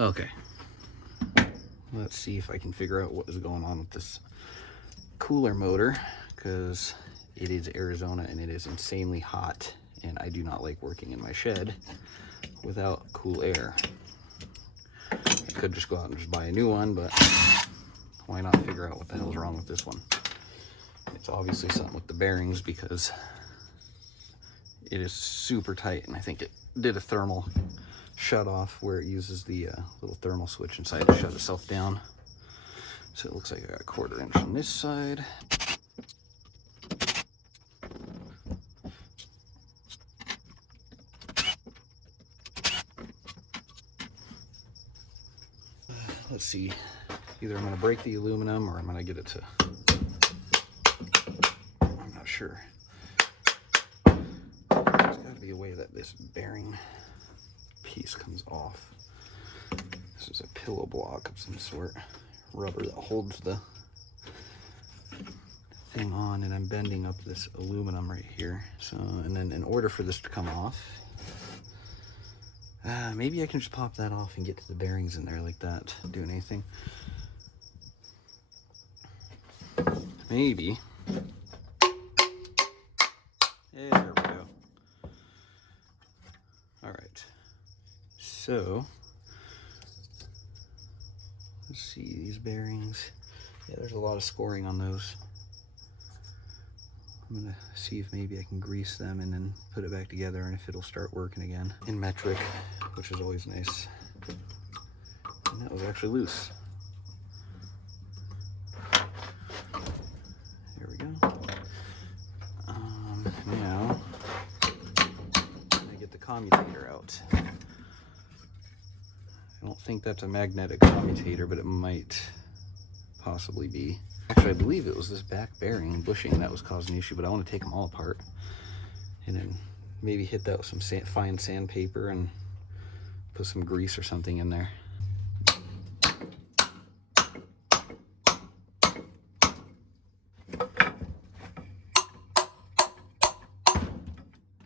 Okay, let's see if I can figure out what is going on with this cooler motor, because it is Arizona and it is insanely hot, and I do not like working in my shed without cool air. I could just go out and just buy a new one, but why not figure out what the hell's wrong with this one? It's obviously something with the bearings, because it is super tight, and I think it did a thermal shut off where it uses the little thermal switch inside to shut itself down. So it looks like I got a 1/4 inch on this side. Let's see, either I'm going to break the aluminum or I'm going to get it to, I'm not sure. There's got to be a way that this bearing piece comes off. This is a pillow block of some sort, rubber that holds the thing on, and I'm bending up this aluminum right here. So, and then in order for this to come off, maybe I can just pop that off and get to the bearings in there like that, doing anything. Maybe. There we go. All right. So, let's see these bearings. Yeah, there's a lot of scoring on those. I'm gonna see if maybe I can grease them and then put it back together, and if it'll start working again in metric, which is always nice. And that was actually loose. There we go. Now I'm gonna get the commutator out. I don't think that's a magnetic commutator, but it might possibly be. Actually, I believe it was this back bearing and bushing that was causing the issue, but I want to take them all apart and then maybe hit that with some fine sandpaper and put some grease or something in there.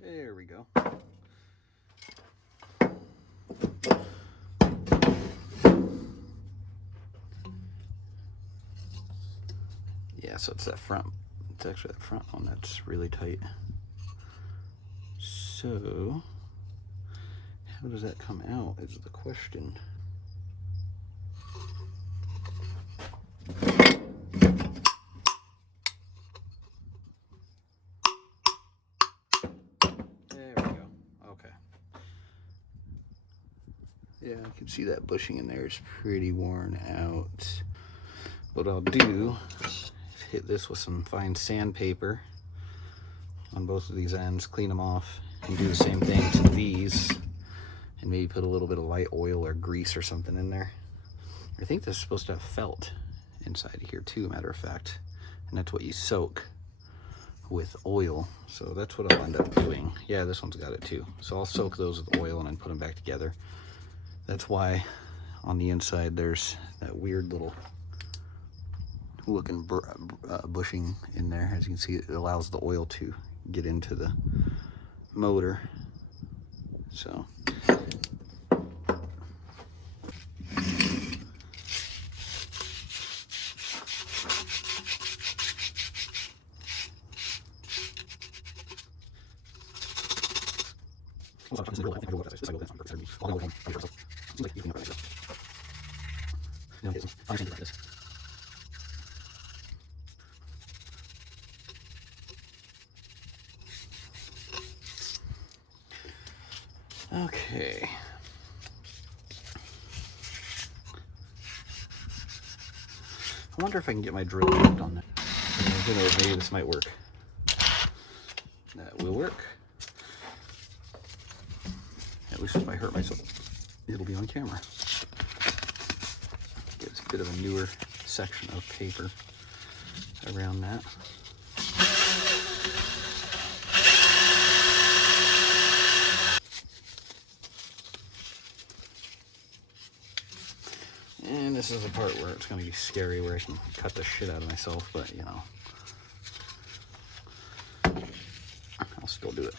There we go. Yeah, so it's that front, it's actually that front one that's really tight. So, how does that come out is the question. There we go, okay. Yeah, I can see that bushing in there is pretty worn out. What I'll do is hit this with some fine sandpaper on both of these ends, clean them off, and do the same thing to these, and maybe put a little bit of light oil or grease or something in there. I think this is supposed to have felt inside of here too, matter of fact, and that's what you soak with oil. So that's what I'll end up doing. Yeah, this one's got it too. So I'll soak those with oil and then put them back together. That's why on the inside there's that weird little looking bushing in there. As you can see, it allows the oil to get into the motor. So okay. I wonder if I can get my drill hooked on that. Who knows, maybe this might work. That will work. At least if I hurt myself, it'll be on camera. Get a bit of a newer section of paper around that. And this is the part where it's going to be scary, where I can cut the shit out of myself, but you know, I'll still do it.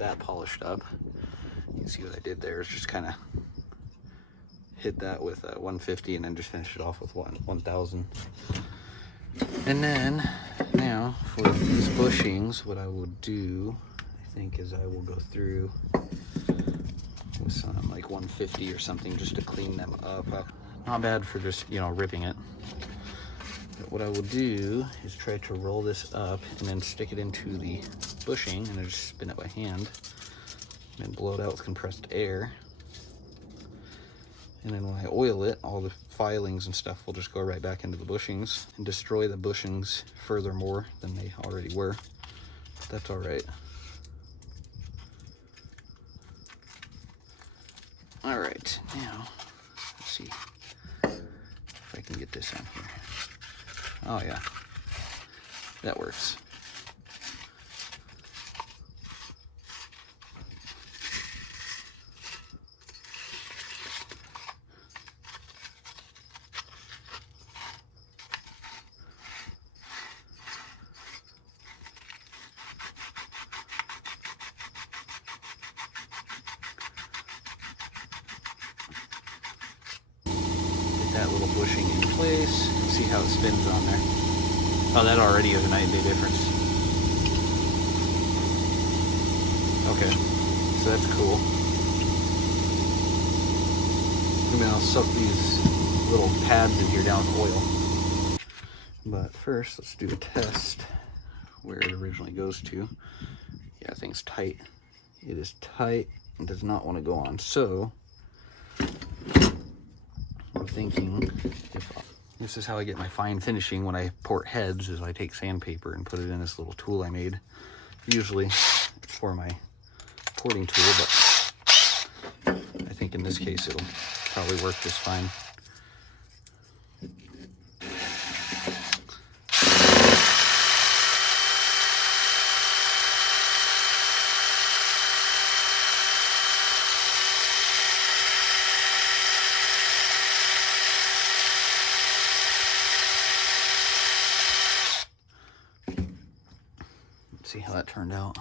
that polished up. You can see what I did there is just kind of hit that with a 150 and then just finish it off with 1000. And then now for these bushings, what I will do, I think, is I will go through with some like 150 or something just to clean them up. Not bad for just, you know, ripping it. But what I will do is try to roll this up and then stick it into the bushing, and I just spin it by hand and then blow it out with compressed air. And then when I oil it, all the filings and stuff will just go right back into the bushings and destroy the bushings furthermore than they already were. But that's all right. All right, now let's see if I can get this on here. Oh yeah, that works. That little bushing in place. See how it spins on there. Oh, that already is a night and day difference. Okay, so that's cool. And then I'll soak these little pads in here down with oil. But first, let's do a test where it originally goes to. Yeah, thing's tight. It is tight and does not want to go on. So I'm thinking, this is how I get my fine finishing when I port heads, is I take sandpaper and put it in this little tool I made. Usually it's for my porting tool, but I think in this case it'll probably work just fine. See how that turned out.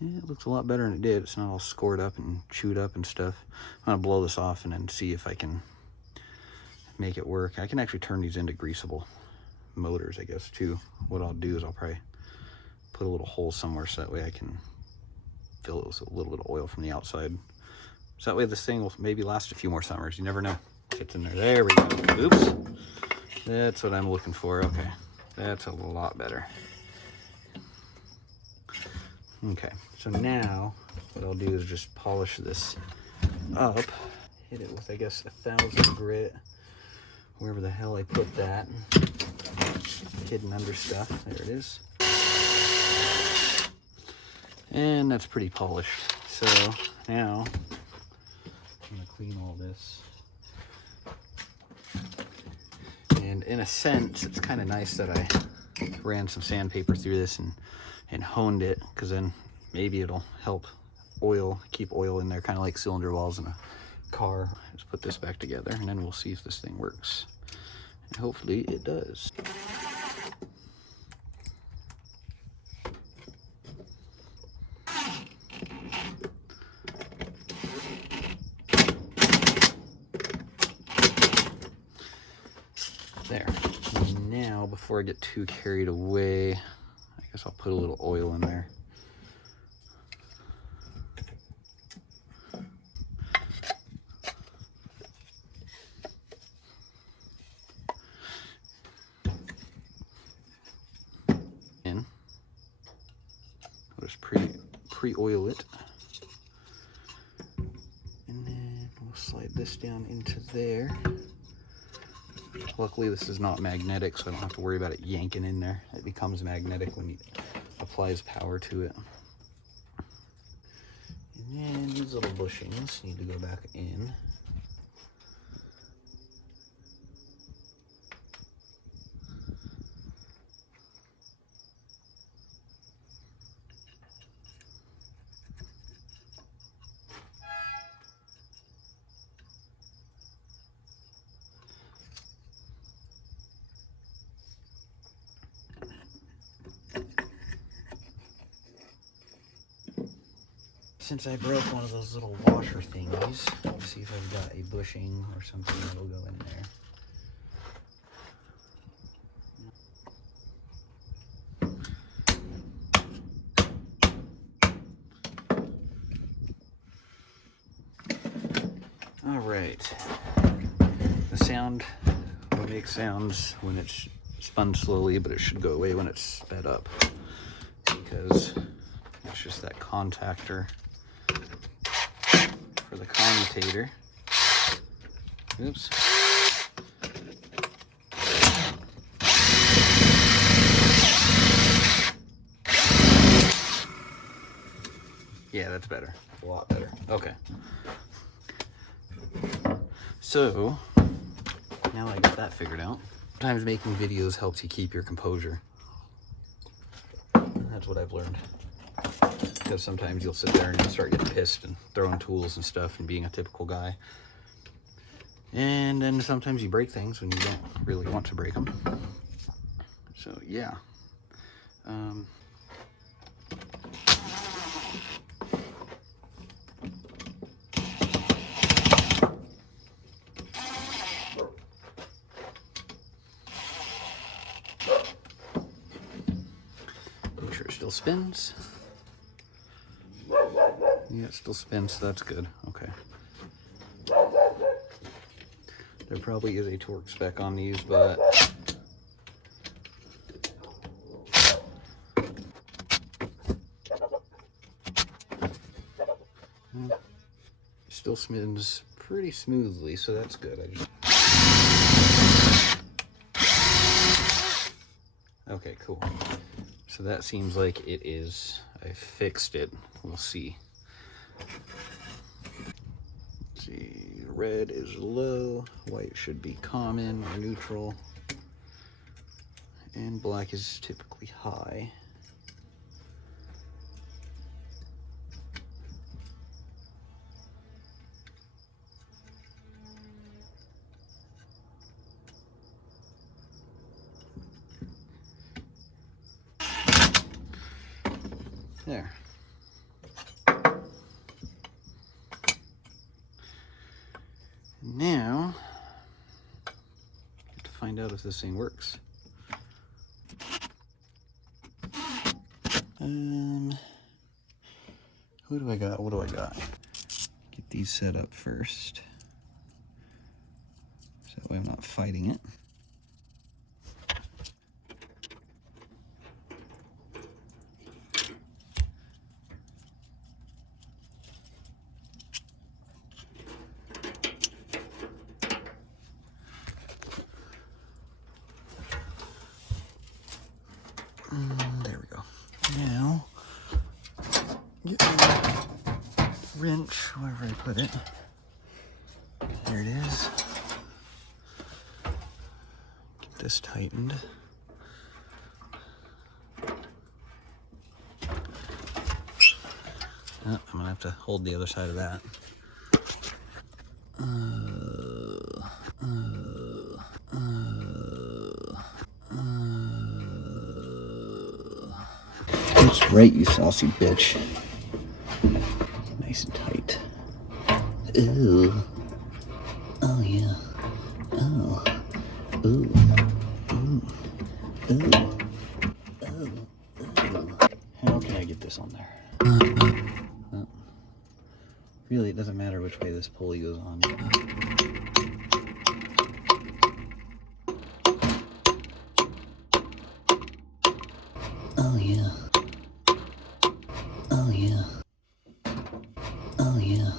Yeah, it looks a lot better than it did. It's not all scored up and chewed up and stuff. I'm gonna blow this off and then see if I can make it work. I can actually turn these into greasable motors, I guess, too. What I'll do is I'll probably put a little hole somewhere so that way I can fill it with a little bit of oil from the outside. So that way this thing will maybe last a few more summers. You never know. Gets in there. There we go. Oops. That's what I'm looking for. Okay. That's a lot better. Okay, so now what I'll do is just polish this up, hit it with, I guess, 1000 grit, wherever the hell I put that, hidden under stuff. There it is. And that's pretty polished. So now I'm gonna clean all this. And in a sense, it's kind of nice that I ran some sandpaper through this and honed it, because then maybe it'll help keep oil in there, kind of like cylinder walls in a car. Just put this back together and then we'll see if this thing works. And hopefully it does. There. Now, before I get too carried away, I guess I'll put a little oil in there. And I'll just pre-oil it. And then we'll slide this down into there. Luckily this is not magnetic, so I don't have to worry about it yanking in there. It becomes magnetic when you applies power to it. And then these little bushings need to go back in. since I broke one of those little washer thingies, let's see if I've got a bushing or something that'll go in there. All right, the sound will make sounds when it's spun slowly, but it should go away when it's sped up, because it's just that contactor for the commutator. Oops. Yeah, that's better. A lot better. Okay. So, now I got that figured out. Sometimes making videos helps you keep your composure. That's what I've learned. Because sometimes you'll sit there and you'll start getting pissed and throwing tools and stuff and being a typical guy. And then sometimes you break things when you don't really want to break them. So, yeah. Make sure it still spins. Yeah, it still spins, so that's good. Okay. There probably is a torque spec on these, but still spins pretty smoothly, so that's good. Okay, cool. So that seems like it is. I fixed it. We'll see. Let's see. Red is low. White should be common or neutral. And black is typically high. There. Now, to find out if this thing works. Who do I got? What do I got? Get these set up first, so that way I'm not fighting it. There we go. Now, get my wrench, wherever I put it. There it is. Get this tightened. Oh, I'm gonna have to hold the other side of that. That's right, you saucy bitch. Nice and tight. Ooh. Oh yeah. Oh. Ooh. Ooh. Ooh. Ooh. Ooh. How can I get this on there? Really, it doesn't matter which way this pulley goes on. Oh yeah. Oh yeah. Oh yeah.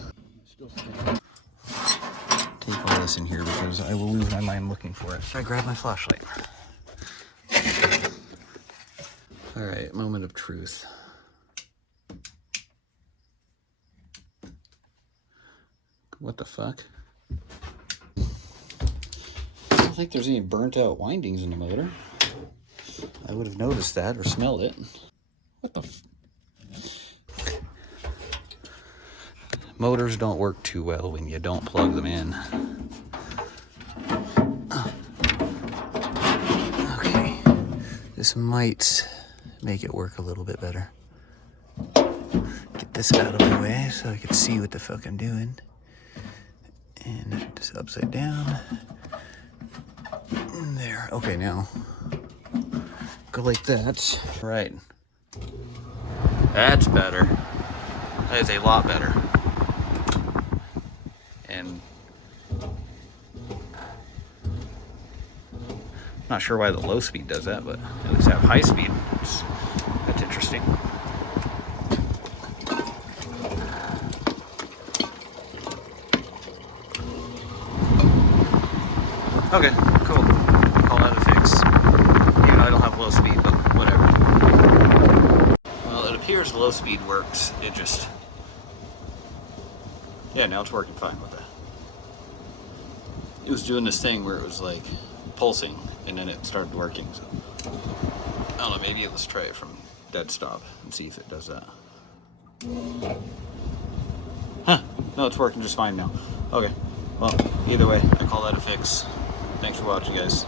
Take all this in here because I will lose my mind looking for it. So I grab my flashlight. Alright, moment of truth. What the fuck? I don't think there's any burnt out windings in the motor. I would have noticed that or smelled it. What the f... Motors don't work too well when you don't plug them in. Okay, this might make it work a little bit better. Get this out of the way so I can see what the fuck I'm doing. And just upside down. There. Okay, now go like that. Right. That's better. That is a lot better. And not sure why the low speed does that, but at least I have high speed. That's interesting. Okay, cool. Call that a fix. Even though I don't have low speed, but whatever. Well, it appears low speed works. It just... yeah, now it's working fine with that. It was doing this thing where it was like pulsing, and then it started working. So I don't know, maybe let's try it from dead stop and see if it does that. Huh, no, it's working just fine now. Okay, well, either way, I call that a fix. Thanks for watching, guys.